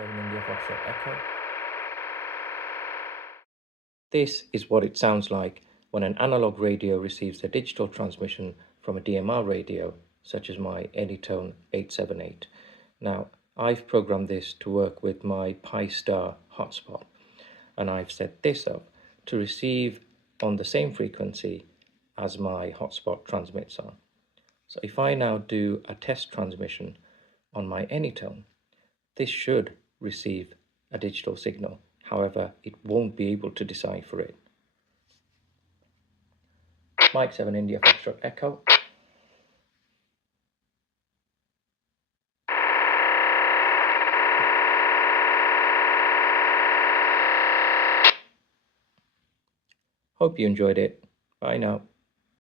7 India Foxtrot Echo. This is what it sounds like when an analog radio receives a digital transmission from a DMR radio, such as my Anytone 878. Now, I've programmed this to work with my Pi-Star hotspot, and I've set this up to receive on the same frequency as my hotspot transmits on. So if I now do a test transmission on my Anytone, this should receive a digital signal. However, it won't be able to decipher it. Mike 7 India Foxtrot Echo. Hope you enjoyed it. Bye now.